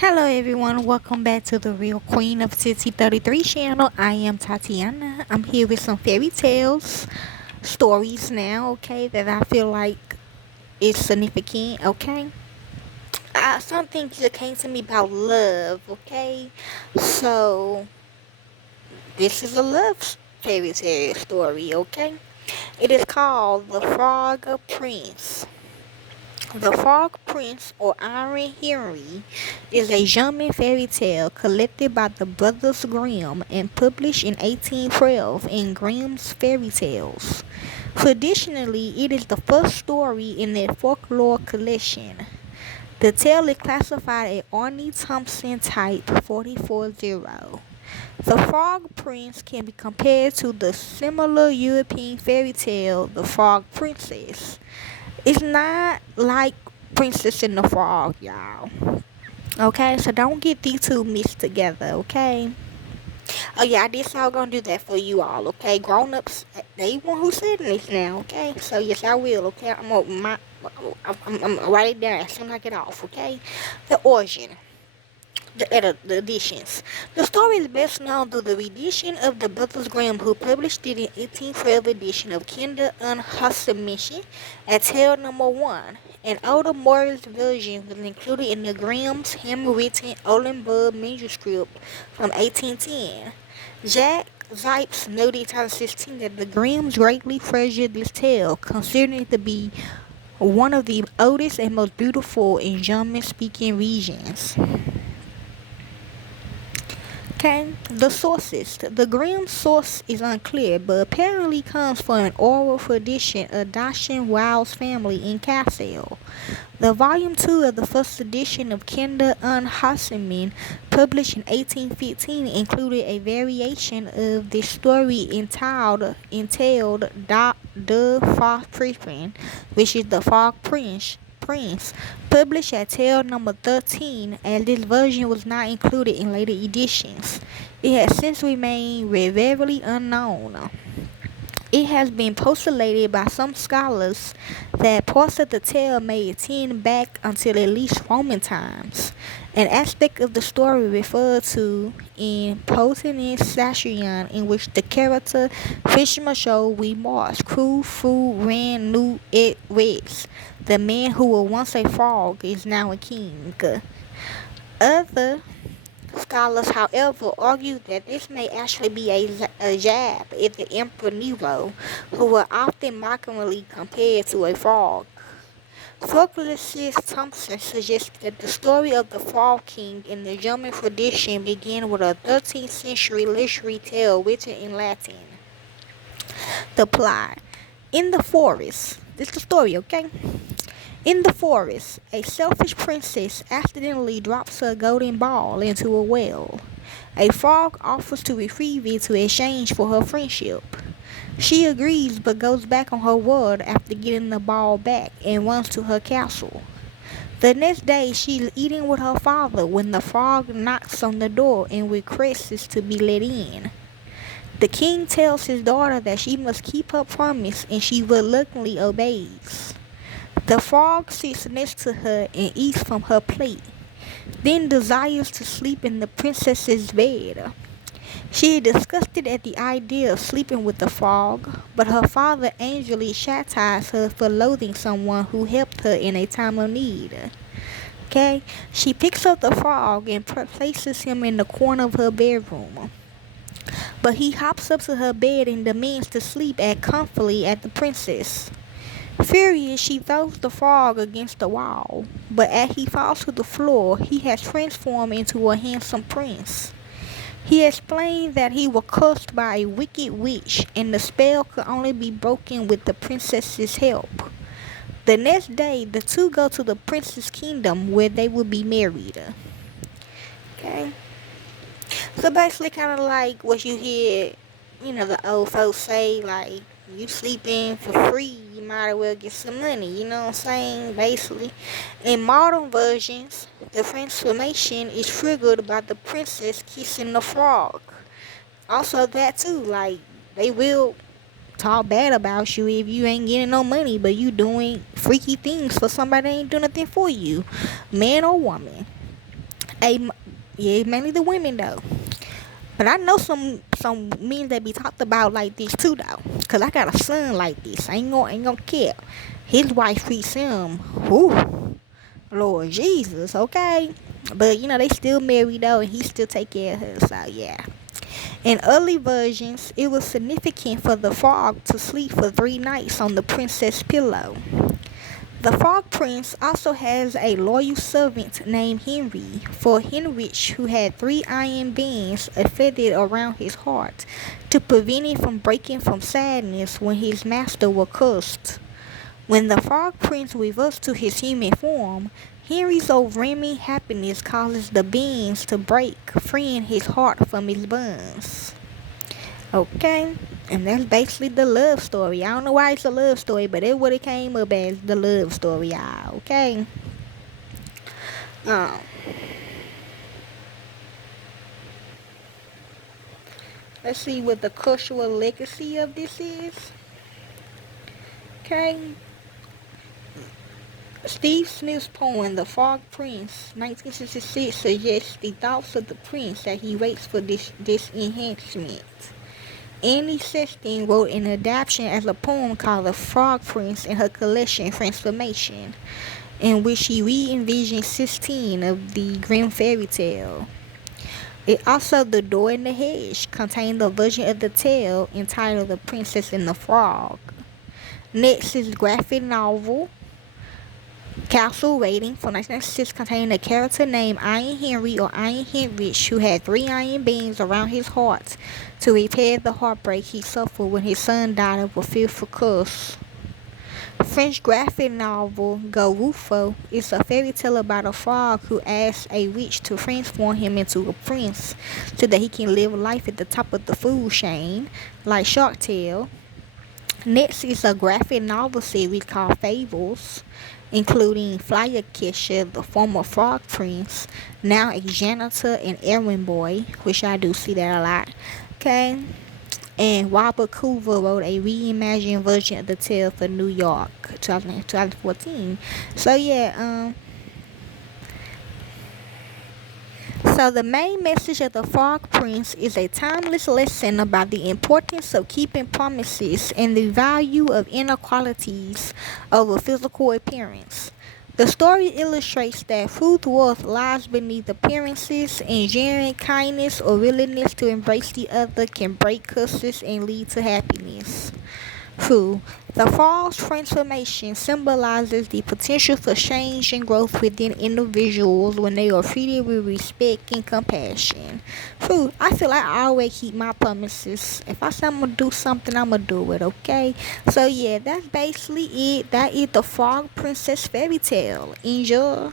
Hello everyone, welcome back to the Real Queen of City 33 channel. I am Tatiana. I'm here with some fairy tales, stories now, okay, that I feel like is significant, okay? Something just came to me about love, okay? So, this is a love fairy tale story, okay? It is called The Frog Prince. The Frog Prince, or Iron Henry, is a German fairy tale collected by the Brothers Grimm and published in 1812 in Grimm's Fairy Tales. Traditionally, it is the first story in their folklore collection. The tale is classified as Arnie Thompson Type 440. The Frog Prince can be compared to the similar European fairy tale The Frog Princess. It's not like Princess and the Frog, y'all. Okay, so don't get these two mixed together, okay? Oh yeah, I did say I was gonna do that for you all, okay? Grown ups, they one who said this now, okay? So yes, I will, okay? I'm write it down as soon as I get off, okay? The origin. The editions. The story is best known through the edition of the Brothers Grimm, who published it in 1812 edition of Kinder und Hassemische at Tale Number 1. An older Morris version was included in the Grimm's handwritten Oldenburg manuscript from 1810. Jack Zipes noted in 2016 that the Grimms greatly treasured this tale, considering it to be one of the oldest and most beautiful in German-speaking regions. Okay, the sources. The Grimm source is unclear, but apparently comes from an oral tradition of Dacian Wild's family in Kassel. The volume 2 of the first edition of Kinder und Hassemin, published in 1815, included a variation of this story entailed De Frog which is the Frog Prince, published at Tale Number 13, as this version was not included in later editions. It has since remained very unknown. It has been postulated by some scholars that parts of the tale may extend back until at least Roman times. An aspect of the story referred to in Poetin Satrian, in which the character Fisherman Show we Mars, Crew, Fu, Ran, Nu, It, Rex. The man who was once a frog is now a king. Other scholars, however, argue that this may actually be a jab at the Emperor Nero, who was often mockingly compared to a frog. Folklorist Thompson suggests that the story of the Frog King in the German tradition began with a 13th century literary tale written in Latin. The plot. In the forest. This is the story, okay? In the forest, a selfish princess accidentally drops her golden ball into a well. A frog offers to retrieve it to exchange for her friendship. She agrees but goes back on her word after getting the ball back and runs to her castle. The next day, she is eating with her father when the frog knocks on the door and requests to be let in. The king tells his daughter that she must keep her promise, and she reluctantly obeys. The frog sits next to her and eats from her plate, then desires to sleep in the princess's bed. She is disgusted at the idea of sleeping with the frog, but her father angrily chastises her for loathing someone who helped her in a time of need. Okay, she picks up the frog and places him in the corner of her bedroom. But he hops up to her bed and demands to sleep comfortably at the princess. Furious, she throws the frog against the wall, but as he falls to the floor, he has transformed into a handsome prince. He explained that he was cursed by a wicked witch, and the spell could only be broken with the princess's help. The next day, the two go to the prince's kingdom where they will be married. Okay? So basically, kind of like what you hear, the old folks say, like, you sleeping for free, you might as well get some money, you know what I'm saying? Basically, in modern versions, the transformation is triggered by the princess kissing the frog. Also, that too, like, they will talk bad about you if you ain't getting no money, but you doing freaky things for somebody that ain't doing nothing for you, man or woman. A, yeah, mainly the women though. But I know some men that be talked about like this too though. Cause I got a son like this. I ain't gonna care. His wife treats him. Whoo, Lord Jesus, okay. But they still married though, and he still take care of her. So yeah. In early versions, it was significant for the frog to sleep for 3 nights on the princess' pillow. The Frog Prince also has a loyal servant named Henry, for Heinrich, who had 3 iron bands affixed around his heart to prevent it from breaking from sadness when his master was cursed. When the Frog Prince reverts to his human form, Henry's overwhelming happiness causes the bands to break, freeing his heart from its bonds. Okay, and that's basically the love story. I don't know why it's a love story, but that's what it came up as, the love story, y'all. Okay. Um, let's see what the cultural legacy of this is. Okay. Steve Smith's poem, The Frog Prince, 1966, suggests the thoughts of the prince that he waits for this enhancement. Annie Sexton wrote an adaptation as a poem called The Frog Prince in her collection Transformation, in which she re-envisioned 16 of the Grimm fairy tale. It also The Door in the Hedge contained a version of the tale entitled The Princess and the Frog. Next is graphic novel Castle Rating from 1996 containing a character named Iron Henry or Iron Heinrich who had 3 iron bands around his heart to repair the heartbreak he suffered when his son died of a fearful curse. French graphic novel Garufo is a fairy tale about a frog who asks a witch to transform him into a prince so that he can live life at the top of the food chain, like Shark Tale. Next is a graphic novel series called Fables, including Flyer Kesha, the former frog prince, now a janitor and errand boy, which I do see that a lot. Okay. And Robert Coover wrote a reimagined version of the tale for New York, 2014. So yeah, so the main message of the Frog Prince is a timeless lesson about the importance of keeping promises and the value of inner qualities over physical appearance. The story illustrates that truth worth lies beneath appearances, and genuine kindness or willingness to embrace the other can break curses and lead to happiness. 2. The frog's transformation symbolizes the potential for change and growth within individuals when they are treated with respect and compassion. 2. I feel like I always keep my promises. If I say I'm going to do something, I'm going to do it, okay? So, yeah, that's basically it. That is the Frog Princess fairy tale. Enjoy.